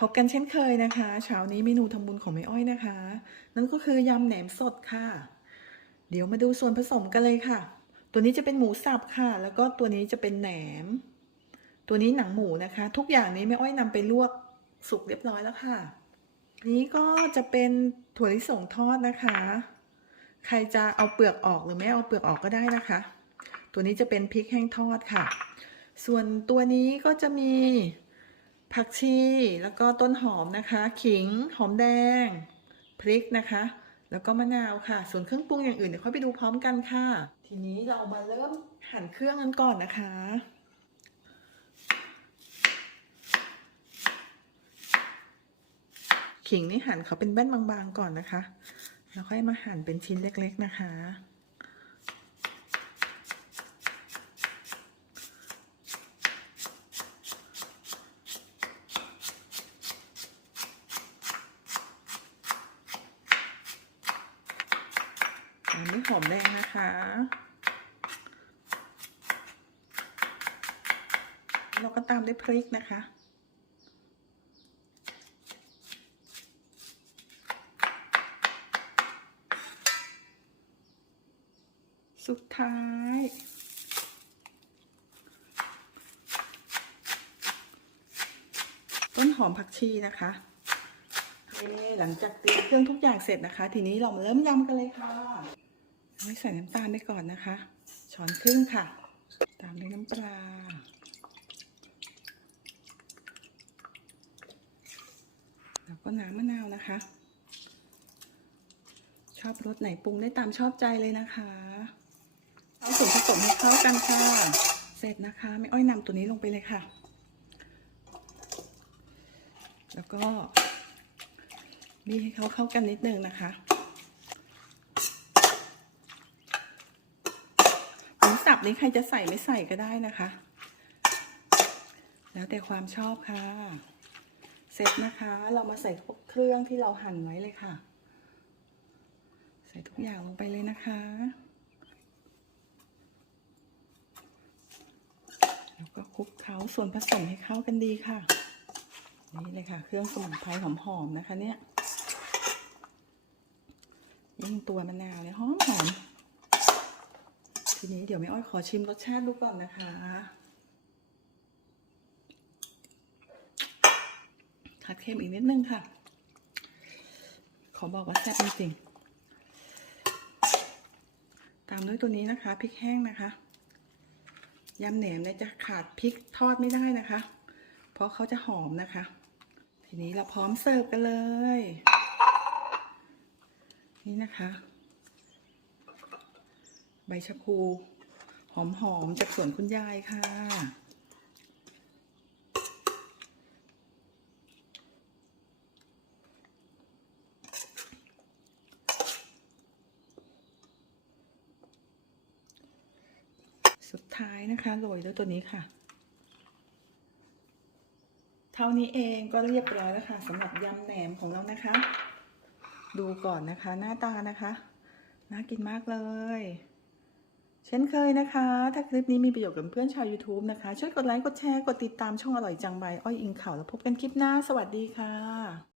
พบกันเช่นเคยนะคะเช้านี้เมนูทำบุญของแม่อ้อยนะคะ นั่นก็คือยำแหนมสดค่ะ เดี๋ยวมาดูส่วนผสมกันเลยค่ะ ตัวนี้จะเป็นหมูสับค่ะ แล้วก็ตัวนี้จะเป็นแหนม ตัวนี้หนังหมูนะคะ ทุกอย่างนี้แม่อ้อยนำไปลวกสุกเรียบร้อยแล้วค่ะ นี้ก็จะเป็นถั่วลิสงทอดนะคะ ใครจะเอาเปลือกออกหรือไม่เอาเปลือกออกก็ได้นะคะ ตัวนี้จะเป็นพริกแห้งทอดค่ะ ส่วนตัวนี้ก็จะมี ผักชี แล้วก็ต้นหอมนะคะ ขิง หอมแดง พริกนะคะ แล้วก็มะนาวค่ะ ส่วนเครื่องปรุงอย่างอื่นเดี๋ยวค่อยไปดูพร้อมกันค่ะ ทีนี้เรามาเริ่มหั่นเครื่องกันก่อนนะคะ ขิงนี่หั่นเขาเป็นแว่นบางๆก่อนนะคะ แล้วค่อยมาหั่นเป็นชิ้นเล็กๆนะคะ ตามด้หอมแดงนะคะแล้วก็ตามด้วยพริกนะคะ สุดท้ายต้นหอมผักชีนะคะหลังจากเตรียมเครื่องทุกอย่างเสร็จนะคะ ทีนี้เรามาเริ่มยำกันเลยค่ะ ไม่ใส่น้ำตาลไปก่อนนะคะ ช้อนครึ่งค่ะ ตามด้วยน้ำปลา แล้วก็น้ำมะนาวนะคะ ชอบรสไหนปรุงได้ตามชอบใจเลยนะคะ เอาส่วนผสมให้เข้ากันค่ะ เสร็จนะคะไม่อ้อยนำตัวนี้ลงไปเลยค่ะ แล้วก็บีให้เขาเข้ากันนิดนึงนะคะหมู สับนี้ใครจะใส่ไม่ใส่ก็ได้นะคะ แล้วแต่ความชอบค่ะ เสร็จนะคะ เรามาใส่พวกเครื่องที่เราหั่นไว้เลยค่ะ ใส่ทุกอย่างลงไปเลยนะคะ แล้วก็คลุกเคล้าส่วนผสมให้เข้ากันดีค่ะ นี่เลยค่ะ เครื่องสมุนไพรหอมๆนะคะเนี่ยยิ่งตัวมะนาวเนี่ยหอมหอม ทีนี้เดี๋ยวแม่อ้อยขอชิมรสชาติดูก่อนนะคะคัดเค็มอีกนิดนึงค่ะ ขอบอกว่าแซ่บจริงๆตามด้วยตัวนี้นะคะพริกแห้งนะคะยำแหนมเนี่ยจะขาดพริกทอดไม่ได้นะคะ เพราะเขาจะหอมนะคะ ทีนี้เราพร้อมเสิร์ฟกันเลย นี่นะคะ ใบชะพู หอมๆจากสวนคุณยายค่ะ สุดท้ายนะคะโรยด้วยตัวนี้ค่ะ เท่านี้เองก็เรียบร้อยแล้วค่ะสำหรับยำแหนมของเรานะคะ ดูก่อนนะคะ หน้าตานะคะ น่ากินมากเลย เช่นเคยนะคะ ถ้าคลิปนี้มีประโยชน์กับเพื่อนชาว YouTube นะคะ ช่วยกดไลค์ กดแชร์ กดติดตามช่องอร่อยจังใบ อ้อยอิงข่าว แล้วพบกันคลิปหน้า สวัสดีค่ะ